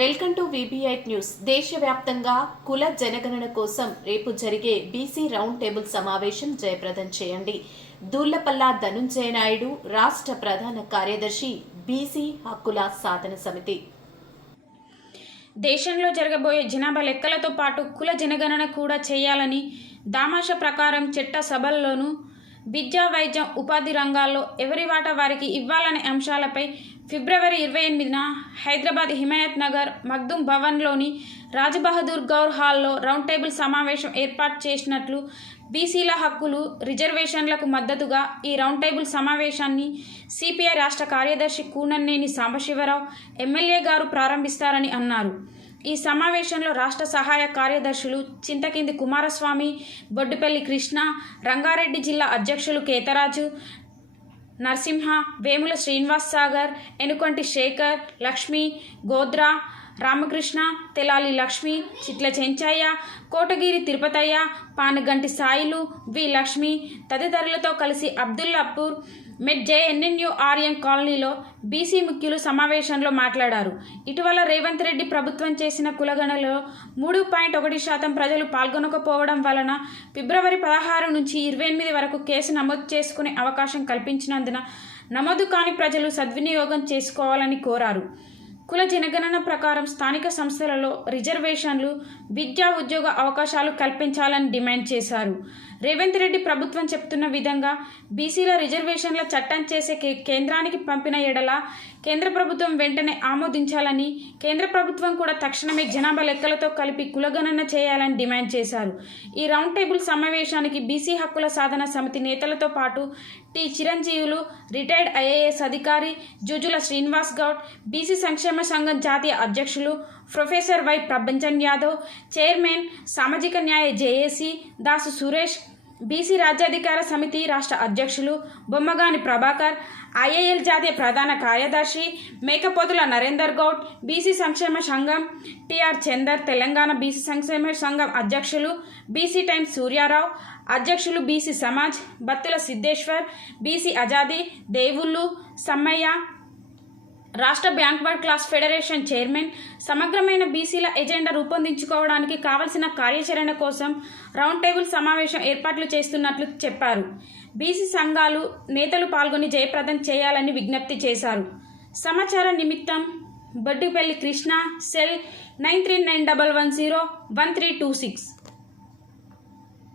Welcome to VBI news. దేశవ్యాప్తంగా కుల జనగణన కోసం రేపు జరిగే బీసీ రౌండ్ టేబుల్ సమావేశం జయప్రదం చేయండి. దూళ్లపల్ల ధనుంజయ నాయుడు, రాష్ట్ర ప్రధాన కార్యదర్శి, బీసీ హక్కుల సాధన సమితి. దేశంలో జరగబోయే జనాభా లెక్కలతో పాటు కుల జనగణన కూడా చేయాలని, దామాష ప్రకారం చట్ట సభల్లోనూ విద్యా, వైద్యం, ఉపాధి రంగాల్లో ఎవరి వాటా వారికి ఇవ్వాలనే అంశాలపై ఫిబ్రవరి 28న హైదరాబాద్ హిమాయత్ నగర్ మగ్దుమ్ భవన్లోని రాజ్బహదూర్ గౌర్ హాల్లో రౌండ్ టేబుల్ సమావేశం ఏర్పాటు చేసినట్లు, బీసీల హక్కులు, రిజర్వేషన్లకు మద్దతుగా ఈ రౌండ్ టేబుల్ సమావేశాన్ని సిపిఐ రాష్ట్ర కార్యదర్శి కూననేని సాంబశివరావు ఎమ్మెల్యే గారు ప్రారంభిస్తారని అన్నారు. ఈ సమావేశంలో రాష్ట్ర సహాయ కార్యదర్శులు చింతకింది కుమారస్వామి, బొడ్డుపల్లి కృష్ణ, రంగారెడ్డి జిల్లా అధ్యక్షులు కేతరాజు, నరసింహ, వేముల శ్రీనివాస్ సాగర్, ఎనుకొంటి శేఖర్, లక్ష్మి, గోద్రా, రామకృష్ణ, తెలాలి లక్ష్మి, చిట్ల చెంచయ్య, కోటగిరి తిరుపతయ్య, పానగంటి సాయిలు, వి లక్ష్మి తదితరులతో కలిసి అబ్దుల్లాపూర్ మెట్ JNNU ఆర్యం కాలనీలో బీసీ ముఖ్యులు సమావేశంలో మాట్లాడారు. ఇటీవల రేవంత్ రెడ్డి ప్రభుత్వం చేసిన కులగణనలో 3.1% ప్రజలు పాల్గొనకపోవడం వలన ఫిబ్రవరి 16 నుంచి 28 వరకు కేసు నమోదు చేసుకునే అవకాశం కల్పించినందున నమోదు కాని ప్రజలు సద్వినియోగం చేసుకోవాలని కోరారు. కుల జనగణన ప్రకారం స్థానిక సంస్థలలో రిజర్వేషన్లు, విద్యా, ఉద్యోగ అవకాశాలు కల్పించాలని డిమాండ్ చేశారు. రేవంత్ రెడ్డి ప్రభుత్వం చెప్తున్న విధంగా బీసీల రిజర్వేషన్ల చట్టం చేసే కేంద్రానికి పంపిన ఎడల కేంద్ర ప్రభుత్వం వెంటనే ఆమోదించాలని, కేంద్ర ప్రభుత్వం కూడా తక్షణమే జనాభా లెక్కలతో కలిపి కులగణన చేయాలని డిమాండ్ చేశారు. ఈ రౌండ్ టేబుల్ సమావేశానికి బీసీ హక్కుల సాధన సమితి నేతలతో పాటు టి చిరంజీవులు, రిటైర్డ్ IAS అధికారి జూజుల శ్రీనివాస్ గౌడ్, బీసీ సంక్షేమ సంఘం జాతీయ అధ్యక్షులు professor why Prabhanjan Yadav, chairman సామాజిక న్యాయ JAC దాసు సురేష్, బీసీ రాజ్యాధికార సమితి రాష్ట్ర అధ్యక్షులు బొమ్మగాని ప్రభాకర్, IAL జాతీయ ప్రధాన కార్యదర్శి మేకపోతుల నరేందర్ గౌడ్, బీసీ సంక్షేమ సంఘం TR చందర్, తెలంగాణ బీసీ సంక్షేమ సంఘం అధ్యక్షులు బీసీ టైమ్స్ సూర్యారావు, అధ్యక్షులు బీసీ సమాజ్ బత్తుల సిద్ధేశ్వర్, బీసీ ఆజాదీ దేవుళ్ళు సమ్మయ్య, రాష్ట్ర బ్యాక్వర్డ్ క్లాస్ ఫెడరేషన్ చైర్మన్ సమగ్రమైన బీసీల ఎజెండా రూపొందించుకోవడానికి కావలసిన కార్యాచరణ కోసం రౌండ్ టేబుల్ సమావేశం ఏర్పాట్లు చేస్తున్నట్లు చెప్పారు. బీసీ సంఘాలు నేతలు పాల్గొని జయప్రదం చేయాలని విజ్ఞప్తి చేశారు. సమాచార నిమిత్తం బొడ్డుపల్లి కృష్ణ, సెల్ 9391101326.